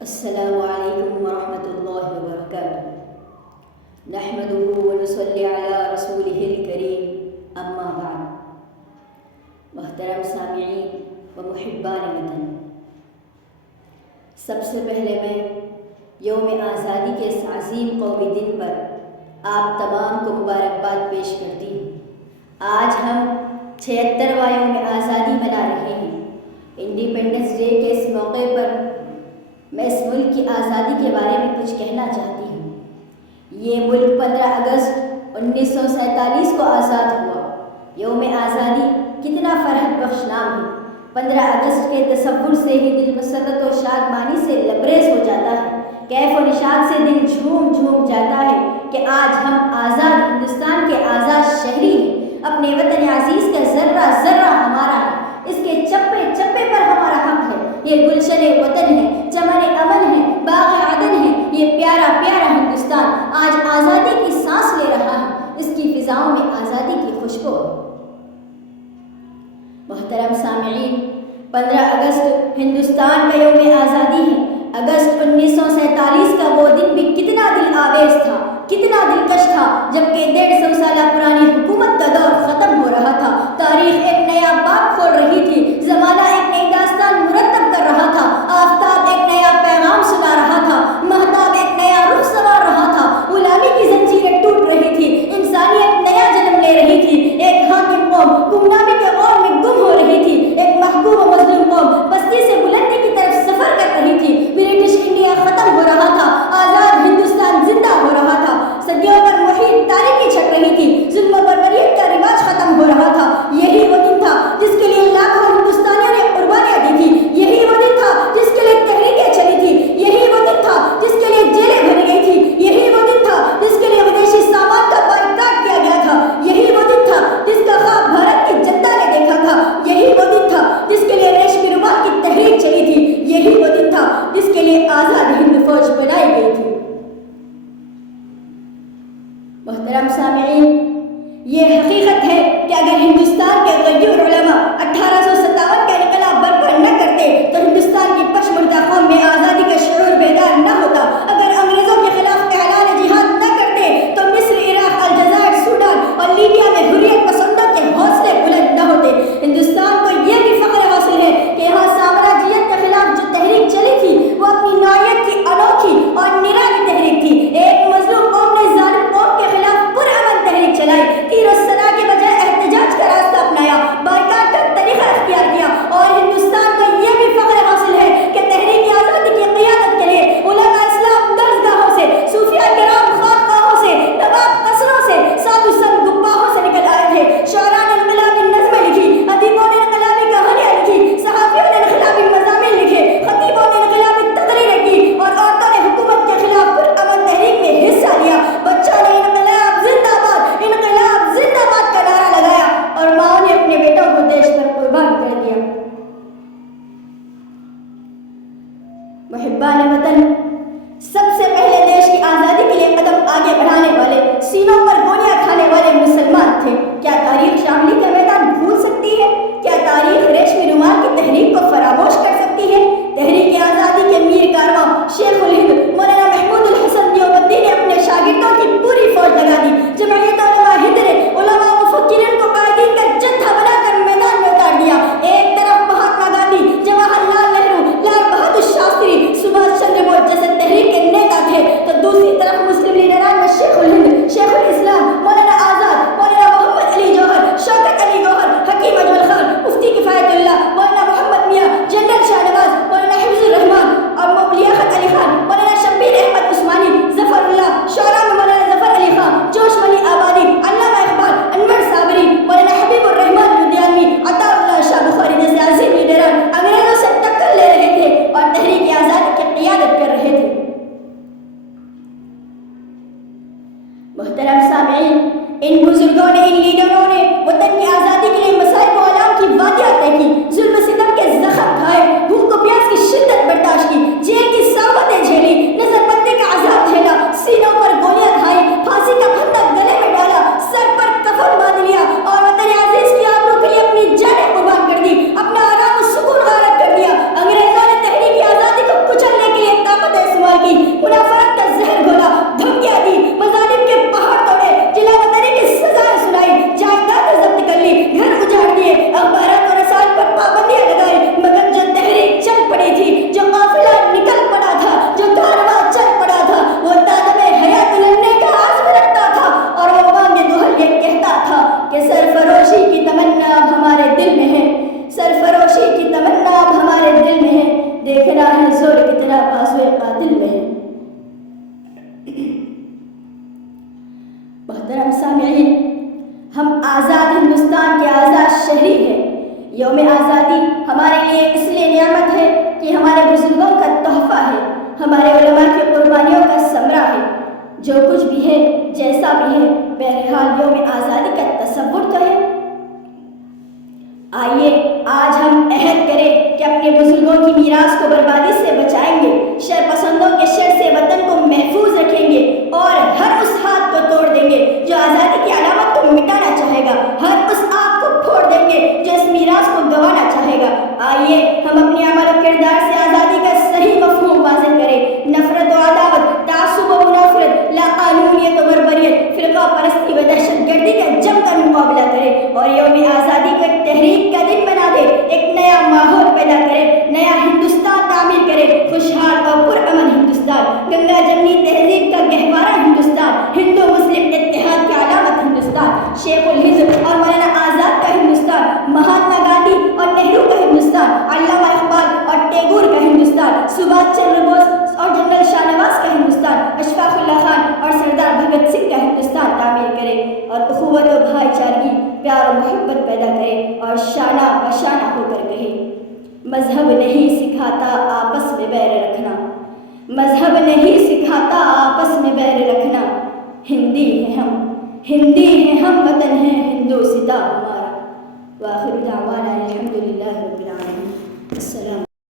السلام علیکم ورحمۃ اللہ وبرکاتہ۔ نحمده ونصلی علی رسولہ الکریم، اما بعد۔ محترم سامعین و محبان وطن، سب سے پہلے میں یوم آزادی کے اس عظیم قومی دن پر آپ تمام کو مبارکباد پیش کرتی ہوں۔ آج ہم 76واں یوم آزادی منا رہے ہیں۔ انڈیپینڈنس ڈے کے اس موقع پر میں اس ملک کی آزادی کے بارے میں کچھ کہنا چاہتی ہوں۔ یہ ملک 15 اگست 1947 کو آزاد ہوا۔ یوم آزادی کتنا فرحت بخش نام ہے۔ 15 اگست کے تصور سے ہی دل مسرت و شادمانی سے لبریز ہو جاتا ہے۔ کیف و نشاط سے دل جھوم جھوم جاتا ہے کہ آج ہم آزاد ہندوستان کے آزاد شہری ہیں۔ اپنے وطن عزیز کا ذرہ ذرہ ہمارا ہے، اس کے چپے چپے پر ہمارا حق ہے۔ یہ گلشن وطن ہے، چمن امن ہے، باغ عدن ہے، یہ پیارا پیارا ہندوستان آج آزادی کی سانس لے رہا ہے۔ اس کی فضاؤں میں آزادی کی خوشبو ہے۔ محترم سامعین، 15 اگست ہندوستان کا یوم آزادی ہے۔ اگست 1947 کا وہ دن بھی کتنا دل آویز تھا، کتنا دلکش تھا، جبکہ 150 سالہ پرانی حکومت کا دور ختم ہو رہا تھا۔ تاریخ ایک نیا باب کھول رہی تھی، زمانہ ایک نئی داستان مرتب کر رہا تھا، آفتاب ایک نیا پیغام سنا رہا تھا، مہتاب ایک نیا رخ سنوار رہا تھا، غلامی کی زنجیریں ٹوٹ رہی تھی، انسانیت نیا جنم لے رہی تھی، ایک حاکم قوم گمنامی کے غور میں گم ہو رہی تھی، ایک محبوب و مظلوم قوم پستی سے بلندی کی طرف سفر کر رہی تھی۔ برٹش انڈیا ختم ہو رہا تھا، آزاد ہندوستان زندہ ہو رہا تھا۔ صدیوں پر محیط تاریخی چھٹ رہی تھی، ظلم و بربریت کا رواج ختم ہو رہا تھا۔ یہی وہ دن تھا جس کے لیے لاکھوں ہندوستانیوں نے قربانیاں دی تھی، یہی وہ دن تھا جس کے لیے تحریکیں چلی تھی، یہی وہ دن تھا جس کے لیے جیلیں بھری گئی تھی، یہی وہ دن تھا جس کے لیے ودیشی سامان کا بائیکاٹ کیا گیا تھا، یہی وہ دن تھا جس کا خواب بھارت کی جنتا نے دیکھا تھا، یہی وہ دن تھا جس کے لیے ریشمی رومال کی تحریک چلی تھی، یہی وہ دن تھا جس کے لیے آزاد ہند فوج بنائی گئی تھی۔ محترم سامعین، یہ حقیقت ہے کہ اگر ہندوستان کے غیور علماء 1857 کا انقلاب برپا نہ کرتے تو ہندوستان کی پشمردہ قوم میں آزادی کا شعور بیدار نہ ہوتا۔ اگر انگریزوں کے خلاف اعلان جہاد نہ کرتے تو مصر، عراق، الجزائر، سوڈان اور لیبیا میں حریت پسندوں کے حوصلے بلند نہ ہوتے۔ ہندوستان کو یہ بھی فخر حاصل ہے کہ یہاں سامراجیت کے خلاف جو تحریک چلی تھی وہ اپنی نوعیت کی انوکھی اور نرالی تحریک تھی۔ ایک مظلوم قوم نے ظالم قوم کے خلاف پرامن تحریک چلائی، تیر و سنا کے بجائے احتجاج کا راستہ اپنایا، بائیکاٹ کا طریقہ اختیار کیا، اور ہندوستان کو یہ بھی فخر حاصل ہے کہ تحریک آزادی کی قیادت کے لیے علماء اسلام درسگاہوں سے، صوفیاء کرام خانقاہوں سے، نواب قصروں سے، سادھو سنت گپاہوں سے نکل آئے تھے۔ شعراء نے انقلابی نظمیں لکھی، ادیبوں نے انقلابی کہانیاں لکھی، صحافیوں نے انقلابی مضامین لکھے، خطیبوں نے انقلابی تقریریں کی، اور عورتوں نے حکومت کے خلاف پرامن تحریک میں حصہ لیا۔ بچوں نے انقلاب زندہ باد، انقلاب زندہ باد کا نعرہ لگایا، اور ماں نے اپنے بیٹوں کو دیش پر قربان کر دیا۔ محبان وطن، سب سے پہلے دیش کی آزادی کے لیے قدم آگے بڑھانے والے، سینوں پر گولیاں کھانے والے مسلمان تھے۔ کیا تاریخ شاملی کا میدان بھول سکتی ہے؟ کیا تاریخ ریشمی رومال کی تحریک کو فراموش کر سکتی ہے؟ تحریک آزادی کے میر کارواں شیخ الہند مولانا محمود الحسن دیوبندی نے اپنے شاگردوں کی پوری فوج لگا دی۔ جمعیت علماء ہند نے علماء مفکرین کو قائدین کا جتھا بنا کر میدان میں اتار دیا۔ ایک طرف مہاتما گاندھی، جواہر لال نہرو، لال بہادر شاستری، سبھاش چندر بوس جیسے تحریک کے نیتا تھے، تو دوسری طرف مسلم لیڈران میں شیخ الہند، شیخ الاسلام، مولانا آزاد، مولانا محمد علی جوہر، شوکت علی گوہر، حکیم اجمل خان، مفتی کفایت اللہ، مولانا محمد میاں، جنرل شاہ نواز، مولانا حفظ الرحمان اور لیاقت علی خان، مولانا شبیر احمد عثمانی، ظفر اللہ، شعراء میں مولانا ظفر علی خان، جوش ملی آبادی، علامہ اقبال، انور صابری، مولانا حبیب الرحمان لدھیانوی، عطا اللہ شاہ بخاری جیسے عظیم لیڈران انگریزوں سے ٹکر لے رہے تھے اور تحریک آزادی کی قیادت کر رہے تھے۔ محترم سامعین، ان بزرگوں نے، ان لیڈروں نے وطن کی آزادی کے لیے مسائل و آلام کی وادیاں طے کی، ظلم و ستم کے زخم کھائے، بھوک و پیاس کی شدت برداشت کی، جیل کی صعوبتیں جھیلی، نظر بندی کا عذاب جھیلا، سینوں پر گولیاں کھائی، پھانسی کا پھندا گلے میں ڈالا، سر پر کفن باندھ لیا، اور وطن عزیز کی آبرو کے لیے اپنی جانیں قربان کر دی، اپنا آرام و سکون غارت کر دیا۔ انگریزوں نے تحریک آزادی کو کچلنے کے لیے ہی زور کتنا بازوئے قاتل میں ہے۔ محترم سامعین، ہم آزاد ہندوستان کے آزاد شہری ہیں۔ یوم آزادی ہمارے لیے اس لیے نعمت ہے کہ ہمارے بزرگوں کا تحفہ ہے، ہمارے علماء کی قربانیوں کا ثمرہ ہے۔ جو کچھ بھی ہے، جیسا بھی ہے، بہرحال یوم آزادی کا تصور تو ہے۔ آئیے آج ہم عہد کریں کہ اپنے بزرگوں کی میراث کو بربادی سے بچائیں گے، شر پسندوں کے شر سے وطن کو محفوظ رکھیں گے اور ہر اس ہاتھ کو توڑ دیں گے جو آزادی کی علامت کو مٹانا چاہے گا، ہر اس آنکھ کو پھوڑ دیں گے جو اس میراث کو گنوانا چاہے گا۔ آئیے ہم اپنے عمل و کردار سے آزادی کا صحیح مفہوم واضح کریں، نفرت و عداوت، تعصب و منافرت، لا قانونیت و بربریت، فرقہ پرستی و دہشت گردی کا جم کر مقابلہ کریں اور یوم آزادی کو ایک تحریک کا دن بنا دے، ایک نیا ماحول پیدا کرے، نیا ہندوستان تعمیر کرے، خوشحال اور پرامن ہندوستان، گنگا جمنی تہذیب کا گہوارہ ہندوستان، ہندو مسلم اتحاد کی علامت ہندوستان، شیخ الہند اور مولانا آزاد کا ہندوستان، مہاتما گاندھی اور نہرو کا ہندوستان، علامہ اقبال اور ٹیگور کا ہندوستان، سبھاش چندر بوس اور جنرل شاہ نواز کا ہندوستان، اشفاق اللہ خان اور سردار بھگت سنگھ کا ہندوستان تعمیر کرے اور اخوت و بھائی چارگی، پیار و محبت پیدا کرے اور شانہ بشانہ ہو کر کہے، مذہب نہیں سکھاتا آپس میں بیر رکھنا، مذہب نہیں سکھاتا آپس میں بیر رکھنا، ہندی ہیں ہم، ہندی ہیں ہم، وطن ہے ہندوستاں ہمارا۔ وآخر دعوانا الحمدللہ رب العالمین۔ السلام